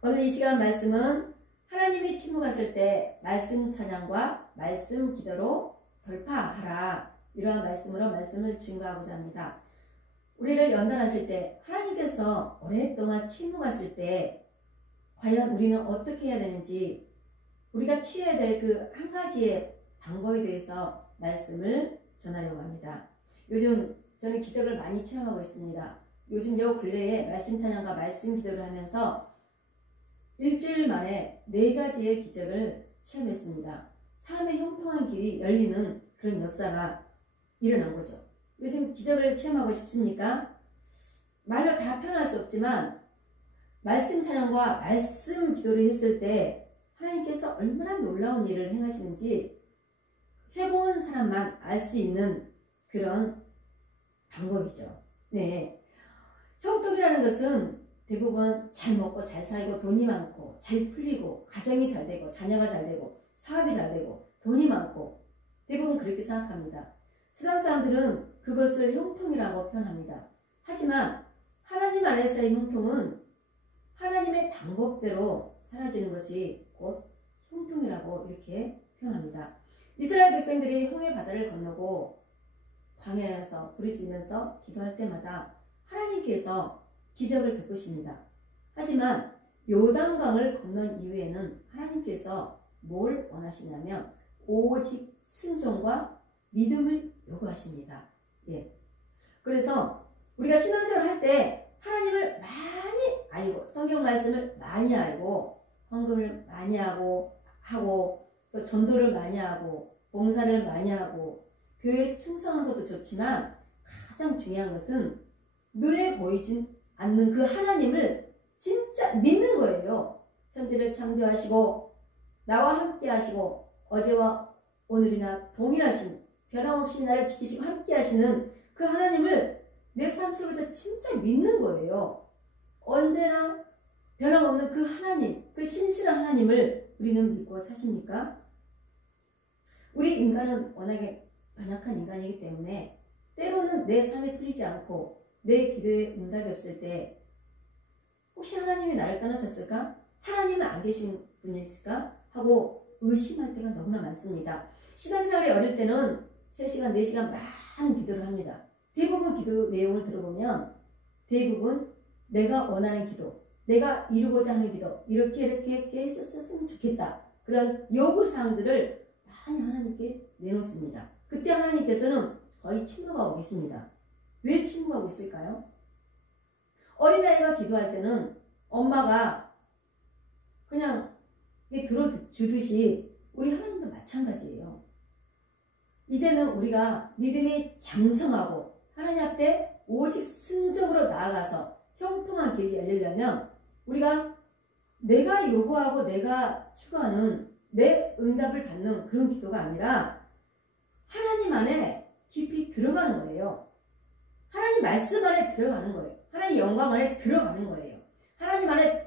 오늘 이 시간 말씀은 하나님이 침묵하실 때 말씀 찬양과 말씀 기도로 돌파하라. 이러한 말씀으로 말씀을 증거하고자 합니다. 우리를 연단하실 때 하나님께서 오랫동안 침묵하실 때 과연 우리는 어떻게 해야 되는지 우리가 취해야 될 그 한 가지의 방법에 대해서 말씀을 전하려고 합니다. 요즘 저는 기적을 많이 체험하고 있습니다. 요즘 요 근래에 말씀 찬양과 말씀 기도를 하면서 일주일 만에 4가지의 기적을 체험했습니다. 삶의 형통한 길이 열리는 그런 역사가 일어난 거죠. 요즘 기적을 체험하고 싶습니까? 말로 다 표현할 수 없지만 말씀 찬양과 말씀 기도를 했을 때 하나님께서 얼마나 놀라운 일을 행하시는지 해본 사람만 알 수 있는 그런 방법이죠. 네, 형통이라는 것은 대부분 잘 먹고 잘 살고 돈이 많고 잘 풀리고 가정이 잘 되고 자녀가 잘 되고 사업이 잘 되고 돈이 많고 대부분 그렇게 생각합니다. 세상 사람들은 그것을 형통이라고 표현합니다. 하지만 하나님 안에서의 형통은 하나님의 방법대로 사라지는 것이 곧 형통이라고 이렇게 표현합니다. 이스라엘 백성들이 홍해 바다를 건너고 광야에서 부르짖으면서 기도할 때마다 하나님께서 기적을 베푸십니다. 하지만 요단강을 건넌 이후에는 하나님께서 뭘 원하시냐면 오직 순종과 믿음을 요구하십니다. 예. 그래서 우리가 신앙생활을 할 때 하나님을 많이 알고 성경 말씀을 많이 알고 헌금을 많이 하고 또 전도를 많이 하고 봉사를 많이 하고 교회에 충성하는 것도 좋지만 가장 중요한 것은 눈에 보이진 않는 그 하나님을 진짜 믿는 거예요. 천지를 창조하시고 나와 함께 하시고 어제와 오늘이나 동일하신 변함없이 나를 지키시고 함께 하시는 그 하나님을 내 삶 속에서 진짜 믿는 거예요. 언제나 변함없는 그 하나님, 그 신실한 하나님을 우리는 믿고 사십니까? 우리 인간은 워낙에 연약한 인간이기 때문에 때로는 내 삶에 풀리지 않고 내 기도에 응답이 없을 때 혹시 하나님이 나를 떠나셨을까? 하나님은 안 계신 분이실까? 하고 의심할 때가 너무나 많습니다. 신앙생활이 어릴 때는 3시간, 4시간 많은 기도를 합니다. 대부분 기도 내용을 들어보면 대부분 내가 원하는 기도, 내가 이루고자 하는 기도, 이렇게 했었으면 좋겠다. 그런 요구사항들을 많이 하나님께 내놓습니다. 그때 하나님께서는 거의 침묵하고 계십니다. 왜 침묵하고 있을까요? 어린아이가 기도할 때는 엄마가 그냥 들어주듯이 우리 하나님도 마찬가지예요. 이제는 우리가 믿음이 장성하고 하나님 앞에 오직 순종으로 나아가서 형통한 길이 열리려면 우리가 내가 요구하고 내가 추구하는 내 응답을 받는 그런 기도가 아니라 하나님 안에 깊이 들어가는 거예요. 하나님 말씀 안에 들어가는 거예요. 하나님 영광 안에 들어가는 거예요. 하나님 안에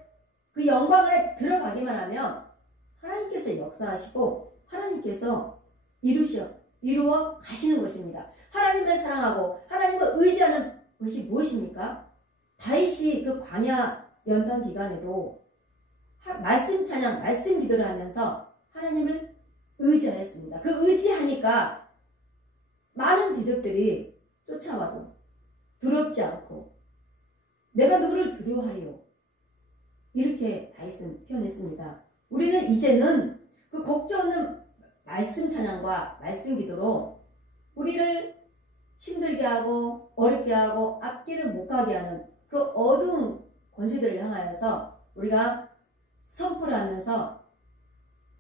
그 영광 안에 들어가기만 하면 하나님께서 역사하시고 하나님께서 이루어 가시는 것입니다. 하나님을 사랑하고 하나님을 의지하는 것이 무엇입니까? 다윗이 그 광야 연단 기간에도 말씀 찬양, 말씀 기도를 하면서 하나님을 의지하였습니다. 그 의지하니까 많은 대적들이 쫓아와도 두렵지 않고 내가 누구를 두려워하리요? 이렇게 다윗은 표현했습니다. 우리는 이제는 그 곡조 없는 말씀 찬양과 말씀 기도로 우리를 힘들게 하고 어렵게 하고 앞길을 못 가게 하는 그 어두운 권세들을 향하여서 우리가 선포를 하면서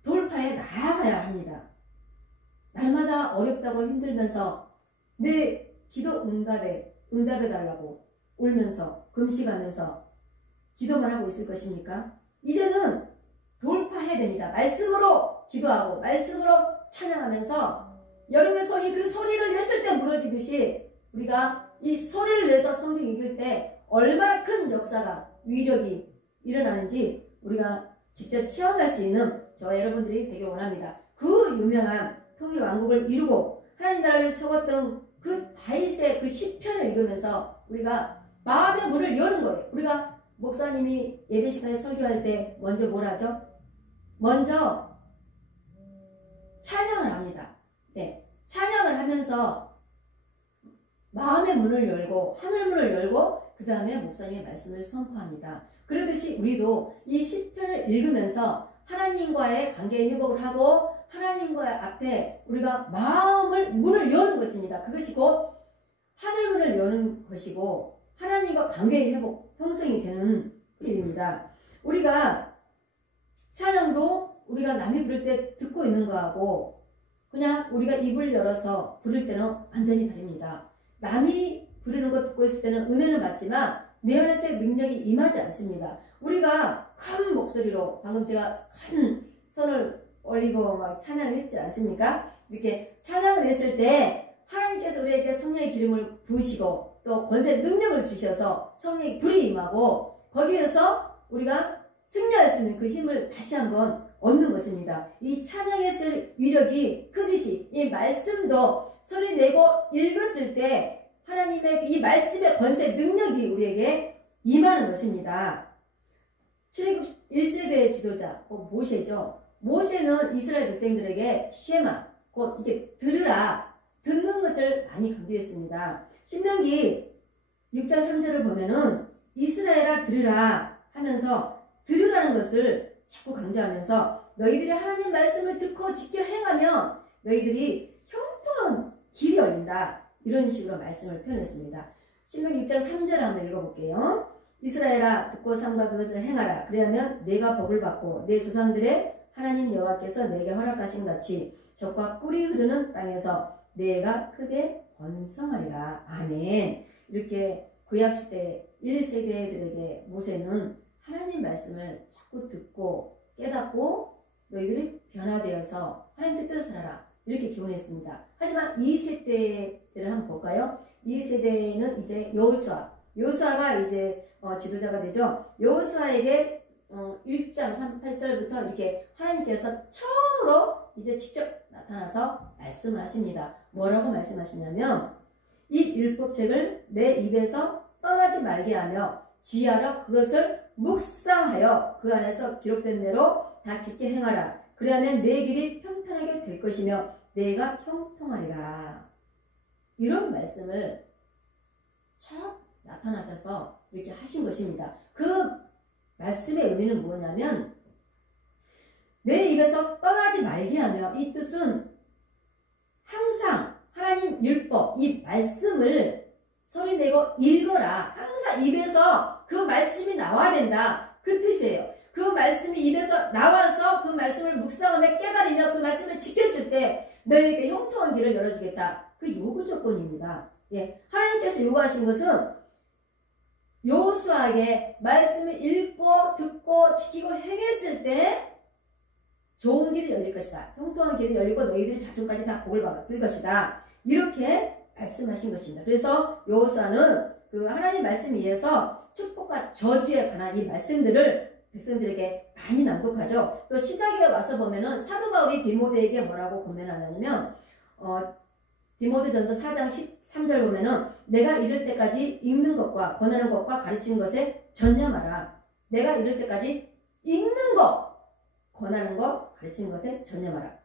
돌파해 나아가야 합니다. 날마다 어렵다고 힘들면서 내 기도 응답해 달라고 울면서 금식하면서 기도만 하고 있을 것입니까? 이제는 돌파해야 됩니다. 말씀으로 기도하고 말씀으로 찬양하면서 여러분의 손이 그 소리를 냈을 때 무너지듯이 우리가 이 소리를 내서 성경 읽을 때 얼마나 큰 역사가 위력이 일어나는지 우리가 직접 체험할 수 있는 저와 여러분들이 되길 원합니다. 그 유명한 통일 왕국을 이루고 하나님 나라를 세웠던 그 다윗의 그 시편을 읽으면서 우리가 마음의 문을 여는 거예요. 우리가 목사님이 예배 시간에 설교할 때 먼저 뭘 하죠? 먼저 찬양을 합니다. 네, 찬양을 하면서 마음의 문을 열고 하늘 문을 열고 그 다음에 목사님의 말씀을 선포합니다. 그러듯이 우리도 이 시편을 읽으면서 하나님과의 관계 회복을 하고 하나님과 앞에 우리가 마음을 문을 여는 것입니다. 그것이 곧 하늘 문을 여는 것이고 하나님과 관계의 회복 형성이 되는 일입니다. 우리가 찬양도 우리가 남이 부를 때 듣고 있는 거하고 그냥 우리가 입을 열어서 부를 때는 완전히 다릅니다. 남이 부르는 거 듣고 있을 때는 은혜는 받지만 내 안에서의 능력이 임하지 않습니다. 우리가 큰 목소리로 방금 제가 큰 손을 올리고 막 찬양을 했지 않습니까? 이렇게 찬양을 했을 때 하나님께서 우리에게 성령의 기름을 부으시고 또 권세 능력을 주셔서 성령의 불이 임하고 거기에서 우리가 승리할 수 있는 그 힘을 다시 한번 얻는 것입니다. 이 찬양의 위력이 크듯이 이 말씀도 소리 내고 읽었을 때 하나님의 이 말씀의 권세 능력이 우리에게 임하는 것입니다. 출애굽 1세대의 지도자 모세죠. 모세는 이스라엘 백성들에게 쉐마 곧 이렇게 들으라 듣는 것을 많이 강조했습니다. 신명기 6장 3절을 보면은 이스라엘아 들으라 하면서 들으라는 것을 자꾸 강조하면서 너희들이 하나님 말씀을 듣고 지켜 행하면 너희들이 형통한 길이 열린다. 이런 식으로 말씀을 표현했습니다. 신명기 6장 3절을 한번 읽어볼게요. 이스라엘아 듣고 삼가 그것을 행하라. 그리하면 내가 복을 받고 내 조상들의 하나님 여호와께서 내게 허락하신 같이 적과 꿀이 흐르는 땅에서 내가 크게 번성하리라. 아멘. 이렇게 구약시대 1세대들에게 모세는 하나님 말씀을 자꾸 듣고 깨닫고 너희들이 변화되어서 하나님 뜻대로 살아라. 이렇게 교훈했습니다. 하지만 2세대를 한번 볼까요? 2세대는 이제 여호수아가 이제 지도자가 되죠. 여호수아에게 1장 38절부터 이렇게 하나님께서 처음으로 이제 직접 나타나서 말씀하십니다. 뭐라고 말씀하시냐면 이 율법책을 내 입에서 떠나지 말게 하며 주의하라 그것을 묵상하여 그 안에서 기록된 대로 다 지켜 행하라. 그리하면 내 길이 평탄하게 될 것이며 내가 형통하리라. 이런 말씀을 참 나타나셔서 이렇게 하신 것입니다. 그 말씀의 의미는 뭐냐면 내 입에서 떠나지 말게 하며 이 뜻은 항상 하나님 율법 이 말씀을 소리내고 읽어라. 항상 입에서 그 말씀이 나와야 된다. 그 뜻이에요. 그 말씀이 입에서 나와서 그 말씀을 묵상하며 깨달으며 그 말씀을 지켰을 때 너희에게 형통한 길을 열어주겠다. 그 요구 조건입니다. 예, 하나님께서 요구하신 것은 여호수아에게 말씀을 읽고 듣고 지키고 행했을 때 좋은 길이 열릴 것이다. 형통한 길이 열리고 너희들이 자손까지 다 복을 받을 것이다. 이렇게 말씀하신 것입니다. 그래서 여호수아는 그 하나님 말씀 위에서 축복과 저주에 관한 이 말씀들을 백성들에게 많이 낭독하죠. 또 신학에 와서 보면은 사도 바울이 디모데에게 뭐라고 권면하냐면 디모데전서 4장 13절 보면은 내가 이를 때까지 읽는 것과 권하는 것과 가르치는 것에 전념하라. 내가 이를 때까지 읽는 것, 권하는 것, 가르치는 것에 전념하라.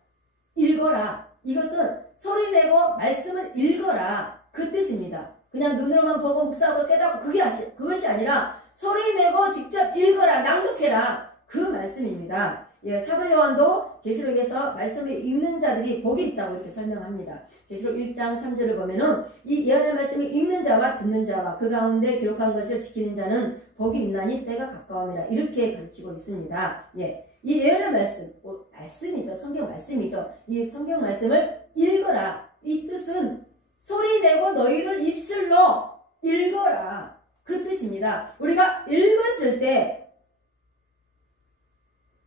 읽어라. 이것은 소리내고 말씀을 읽어라. 그 뜻입니다. 그냥 눈으로만 보고 묵상하고 깨닫고 그것이 아니라 소리내고 직접 읽어라. 낭독해라. 그 말씀입니다. 예, 사도 요한도 계시록에서 말씀을 읽는 자들이 복이 있다고 이렇게 설명합니다. 계시록 1장 3절을 보면은 이 예언의 말씀을 읽는 자와 듣는 자와 그 가운데 기록한 것을 지키는 자는 복이 있나니 때가 가까움이라 이렇게 가르치고 있습니다. 예, 이 예언의 말씀, 말씀이죠. 성경 말씀이죠. 이 성경 말씀을 읽어라. 이 뜻은 소리내고 너희들 입술로 읽어라. 그 뜻입니다. 우리가 읽었을 때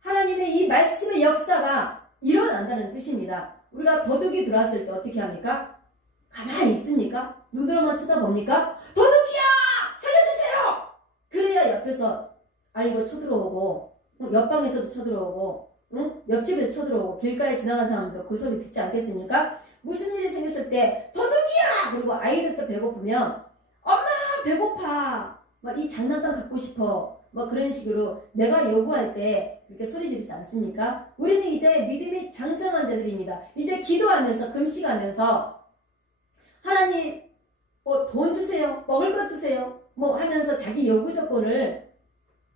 하나님의 이 말씀의 역사가 일어난다는 뜻입니다. 우리가 도둑이 들어왔을 때 어떻게 합니까? 가만히 있습니까? 눈으로만 쳐다봅니까? 도둑이야! 살려주세요! 그래야 옆에서 알고 쳐들어오고 옆방에서도 쳐들어오고 옆집에서 쳐들어오고 길가에 지나가는 사람도 그 소리 듣지 않겠습니까? 무슨 일이 생겼을 때 도둑이야! 그리고 아이들도 배고프면 엄마 배고파! 막 이 장난감 갖고 싶어. 뭐 그런 식으로 내가 요구할 때 이렇게 소리 지르지 않습니까? 우리는 이제 믿음이 장성한 자들입니다. 이제 기도하면서 금식하면서 하나님 뭐 돈 주세요. 먹을 것 주세요. 뭐 하면서 자기 요구 조건을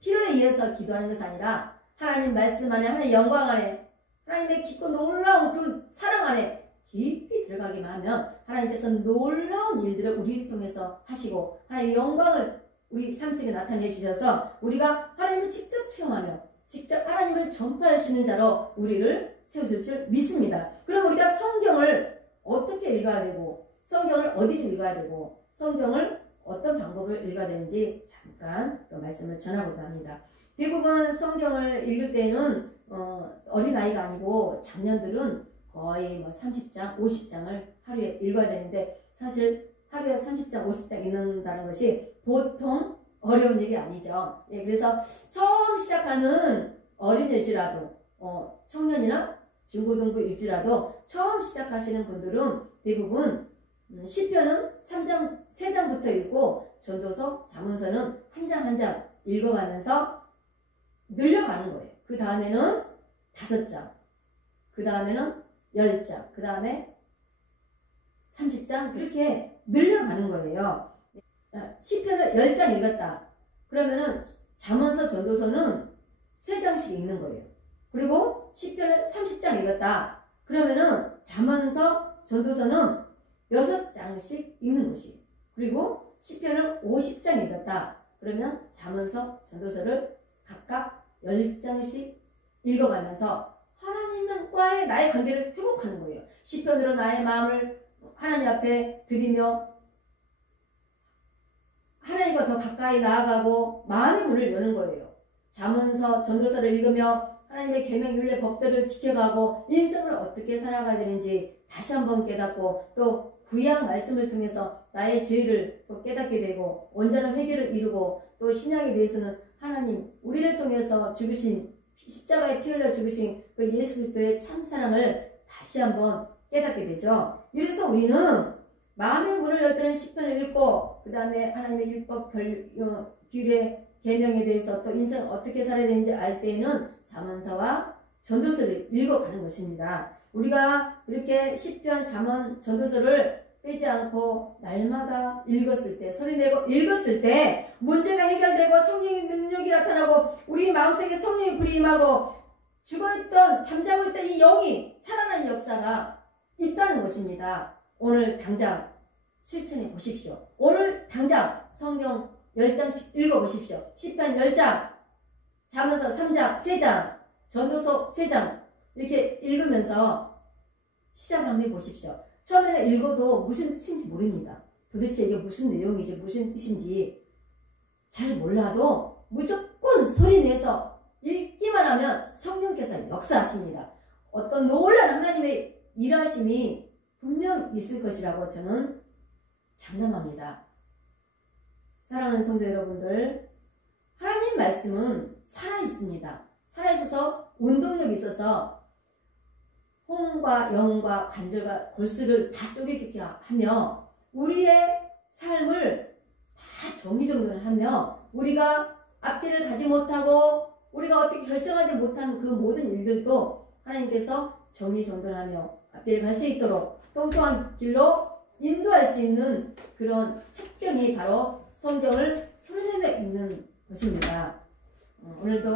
필요에 의해서 기도하는 것이 아니라 하나님 말씀 안에 하나님 영광 안에 하나님의 깊고 놀라운 그 사랑 안에 깊이 들어가기만 하면 하나님께서 놀라운 일들을 우리를 통해서 하시고 하나님의 영광을 우리 삶 속에 나타내 주셔서 우리가 하나님을 직접 체험하며 직접 하나님을 전파하시는 자로 우리를 세우실 줄 믿습니다. 그럼 우리가 성경을 어떻게 읽어야 되고 성경을 어디를 읽어야 되고 성경을 어떤 방법을 읽어야 되는지 잠깐 또 말씀을 전하고자 합니다. 대부분 성경을 읽을 때는 어린아이가 아니고 장년들은 거의 뭐 30장, 50장을 하루에 읽어야 되는데 사실 하루에 30장, 50장 읽는다는 것이 보통 어려운 일이 아니죠. 예, 그래서 처음 시작하는 어린일지라도 청년이나 중고등부일지라도 처음 시작하시는 분들은 대부분 시편은 3장부터 읽고 전도서, 잠언서는 한 장 한 장 읽어가면서 늘려가는 거예요. 그 다음에는 5장, 그 다음에는 10장, 그 다음에 30장 이렇게 늘려가는 거예요. 시편을 10장 읽었다. 그러면은 잠언서, 전도서는 3장씩 읽는 거예요. 그리고 시편을 30장 읽었다. 그러면은 잠언서, 전도서는 6장씩 읽는 것이에요. 그리고 시편을 50장 읽었다. 그러면 잠언서, 전도서를 각각 10장씩 읽어가면서 하나님과의 나의 관계를 회복하는 거예요. 시편으로 나의 마음을 하나님 앞에 드리며 하나님과 더 가까이 나아가고 마음의 문을 여는 거예요. 잠언서, 전도서를 읽으며 하나님의 계명, 율례, 법들을 지켜가고 인생을 어떻게 살아가야 되는지 다시 한번 깨닫고 또 구약 말씀을 통해서 나의 죄를 또 깨닫게 되고 온전한 회개를 이루고 또 신약에 대해서는 하나님 우리를 통해서 죽으신 십자가에 피 흘려 죽으신 그 예수 그리스도의 참사랑을 다시 한번 깨닫게 되죠. 이래서 우리는 마음의 문을 열드는 시편을 읽고 그 다음에 하나님의 율법, 규례, 계명에 대해서 또 인생을 어떻게 살아야 되는지 알 때에는 잠언서와 전도서를 읽어가는 것입니다. 우리가 이렇게 시편, 잠언, 전도서를 빼지 않고 날마다 읽었을 때, 소리내고 읽었을 때 문제가 해결되고 성령의 능력이 나타나고 우리 마음속에 성령의 불이 임하고 죽어있던, 잠자고 있던 이 영이 살아나는 역사가 있다는 것입니다. 오늘 당장 실천해 보십시오. 오늘 당장 성경 10장씩 읽어보십시오. 시편 10장, 잠언서 3장, 3장, 전도서 3장 이렇게 읽으면서 시작을 한번 해보십시오. 처음에는 읽어도 무슨 뜻인지 모릅니다. 도대체 이게 무슨 내용이지 무슨 뜻인지 잘 몰라도 무조건 소리내서 읽기만 하면 성령께서 역사하십니다. 어떤 놀라운 하나님의 일하심이 분명 있을 것이라고 저는 장담합니다. 사랑하는 성도 여러분들, 하나님 말씀은 살아있습니다. 살아있어서 운동력이 있어서 혼과 영과 관절과 골수를 다 쪼개게 하며 우리의 삶을 다 정리정돈을 하며 우리가 앞길을 가지 못하고 우리가 어떻게 결정하지 못한 그 모든 일들도 하나님께서 정리정돈하며 앞길을 갈 수 있도록 통통한 길로 인도할 수 있는 그런 첩경이 바로 성경을 소리내며 읽는 것입니다. 오늘도